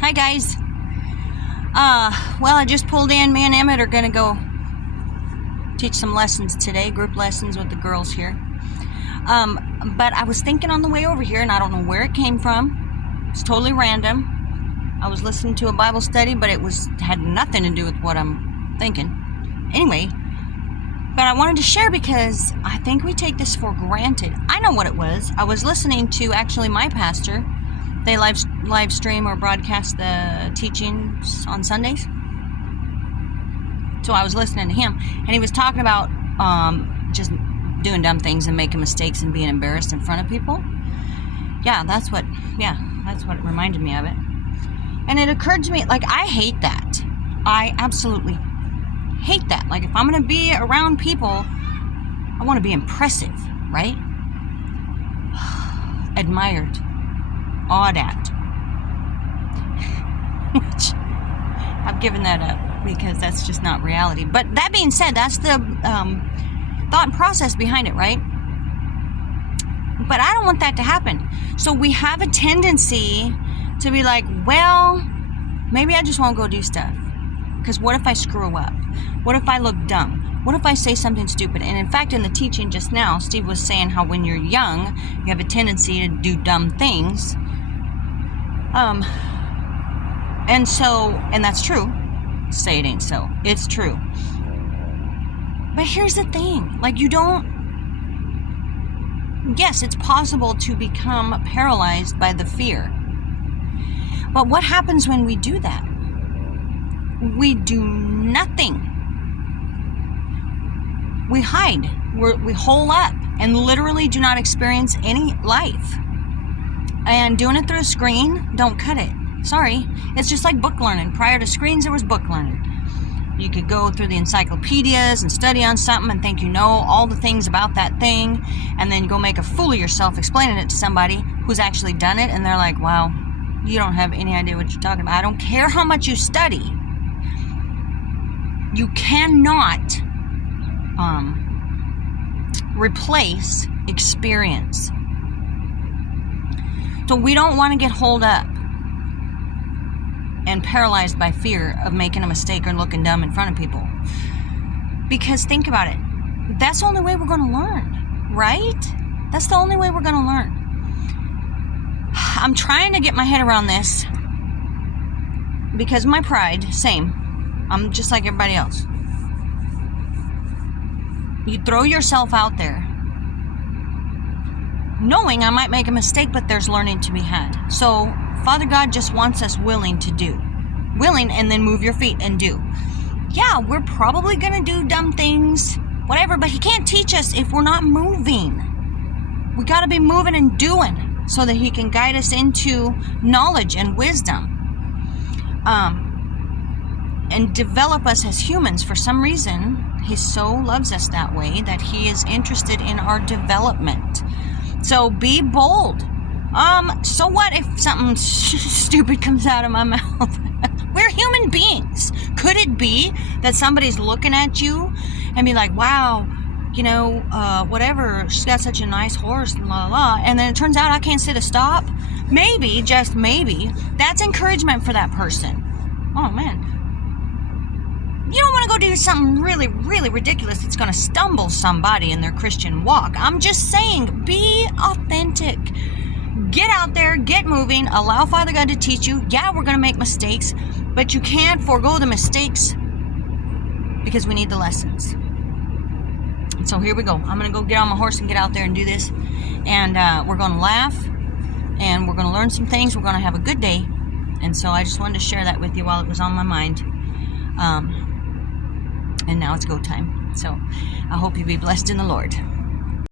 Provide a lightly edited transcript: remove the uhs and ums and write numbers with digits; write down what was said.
Hi guys. Well, I just pulled in. Me and Emmett are gonna go teach some lessons today, group lessons with the girls here. But I was thinking on the way over here, and I don't know where it came from. It's totally random. I was listening to a Bible study, but it had nothing to do with what I'm thinking. Anyway, but I wanted to share because I think we take this for granted. I know what it was. I was listening to actually my pastor. They live stream or broadcast the teachings on Sundays. So I was listening to him, and he was talking about just doing dumb things and making mistakes and being embarrassed in front of people. That's what it reminded me of it. And it occurred to me, like, I hate that. I absolutely hate that. Like, if I'm going to be around people, I want to be impressive, right? Admired. Awed at. Which I've given that up because that's just not reality. But that being said, that's the thought and process behind it, right? But I don't want that to happen. So we have a tendency to be like, well, maybe I just won't go do stuff. Because what if I screw up? What if I look dumb? What if I say something stupid? And in fact, in the teaching just now, Steve was saying how when you're young, you have a tendency to do dumb things. And that's true. Say it ain't so. It's true. But here's the thing. Like, yes, it's possible to become paralyzed by the fear. But what happens when we do that? We do nothing. We hide. We hole up and literally do not experience any life. And doing it through a screen, don't cut it. Sorry. It's just like book learning. Prior to screens, there was book learning. You could go through the encyclopedias and study on something and think you know all the things about that thing, and then go make a fool of yourself explaining it to somebody who's actually done it, and they're like, wow, you don't have any idea what you're talking about. I don't care how much you study. You cannot replace experience. So we don't want to get holed up and paralyzed by fear of making a mistake or looking dumb in front of people. Because think about it. That's the only way we're going to learn, right? That's the only way we're going to learn. I'm trying to get my head around this because my pride, same. I'm just like everybody else. You throw yourself out there knowing I might make a mistake, but there's learning to be had. So Father God just wants us willing to do. Willing, and then move your feet and do. Yeah, we're probably going to do dumb things, whatever, but He can't teach us if we're not moving. We got to be moving and doing so that He can guide us into knowledge and wisdom. And develop us as humans. For some reason, He so loves us that way that He is interested in our development. So be bold. So what if something stupid comes out of my mouth? We're human beings. Could it be that somebody's looking at you and be like, wow, whatever, she's got such a nice horse, and la la la, and then it turns out I can't sit a stop? Maybe, just maybe, that's encouragement for that person. Oh man. You don't want to go do something really, really ridiculous that's going to stumble somebody in their Christian walk. I'm just saying, be authentic. Get out there, get moving, allow Father God to teach you. Yeah, we're going to make mistakes, but you can't forego the mistakes because we need the lessons. So here we go. I'm going to go get on my horse and get out there and do this. And we're going to laugh, and we're going to learn some things. We're going to have a good day. And so I just wanted to share that with you while it was on my mind. And now it's go time. So I hope you be blessed in the Lord.